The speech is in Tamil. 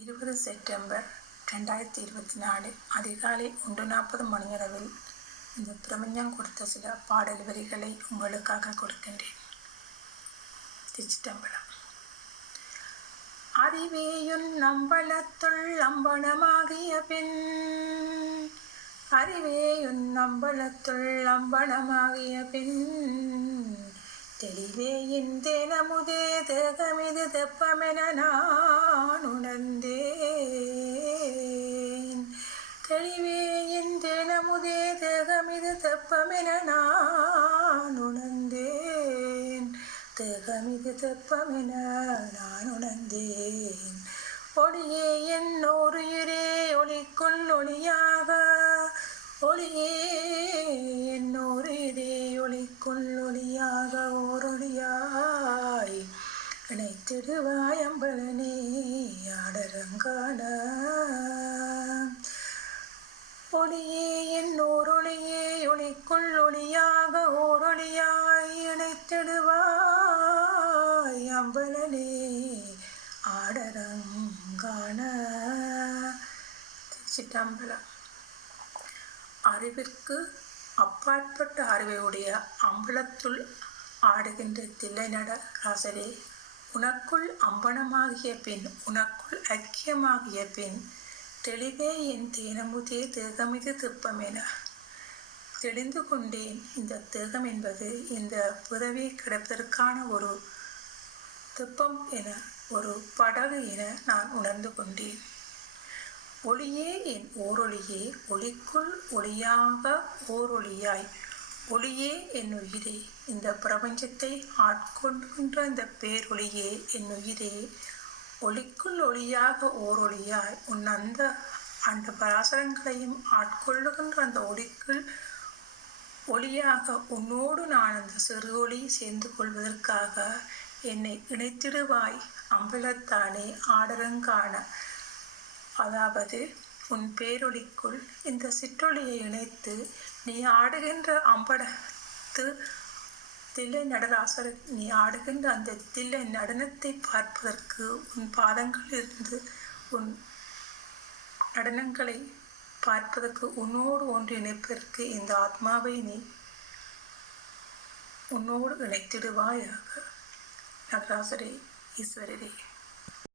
இருபது செப்டம்பர் ரெண்டாயிரத்தி இருபத்தி நாலு அதிகாலை ஒன்று நாற்பது மணியளவில் இந்த பிரபஞ்சம் கொடுத்த சில பாடல் வரிகளை உங்களுக்காக கொடுக்கின்றேன். திருச்சிட்டம்பலம் அறிவேயுன் நம்பலத்துள் அம்பலமாகிய பெண் அறிவேயுன் நம்பலத்துள் அம்பலமாகிய பெண் தெளிவேயின் இந்தேனமுதே தேகமிது தெப்பமென நான் தெப்பமென நான் உணர்ந்தேன். தேகமிது என நான் உணர்ந்தேன். ஒளியே என் ஓருயிரே ஒளிக்குள் ஒளியாக. ஒளியே என் ஓருயிரே ஒளிக்குள் ஒளியாக. ஓரொளியாய் இணைத்திடுவாயம்பலனே ஆடரங்கான ஒளிக்குள் ஒளியாக ஓரொளியாய் இணைத்திடுவாய் அம்பலனே ஆடரங்கான அறிவிற்கு அப்பாற்பட்ட அறிவையுடைய அம்பலத்துள் ஆடுகின்ற தில்லைநட ராசரே உனக்குள் அம்பலமாகிய பின் உனக்குள் ஐக்கியமாகிய பின் தெளிவே என் தேனமுதே தேகமிது திப்பமென தெளிந்து கொண்டேன். இந்த தேகம் என்பது இந்த புதவி கிடப்பதற்கான ஒரு துப்பம் என ஒரு படகு என நான் உணர்ந்து கொண்டேன். ஒளியே என் ஓரொளியே ஒளிக்குள் ஒளியாக ஓரொளியாய். ஒளியே என் உயிரே இந்த பிரபஞ்சத்தை ஆட்கொள்கின்ற இந்த பேரொளியே என் உயிரே. ஒளிக்குள் ஒளியாக ஓரொளியாய் உன் அந்த அந்த பராசரங்களையும் ஆட்கொள்ளுகின்ற அந்த ஒளிக்குள் ஒளியாக உன்னோடு நான் அந்த சிறு ஒளி சேர்ந்து கொள்வதற்காக என்னை இணைத்திடுவாய். அம்பலத்தானே ஆடரங்கான அதாவது உன் பேரொளிக்குள் இந்த சிற்றொளியை இணைத்து நீ ஆடுகின்ற அம்பலத்து தில்லை நடராசர் நீ ஆடுகின்ற அந்த தில்லை நடனத்தை பார்ப்பதற்கு உன் பாதங்களிலிருந்து உன் நடனங்களை பார்ப்பதற்கு உன்னோடு ஒன்று இணைப்பதற்கு இந்த ஆத்மாவை நீ உன்னோடு இணைத்திடுவாயாக. நடராசரே ஈஸ்வரரே.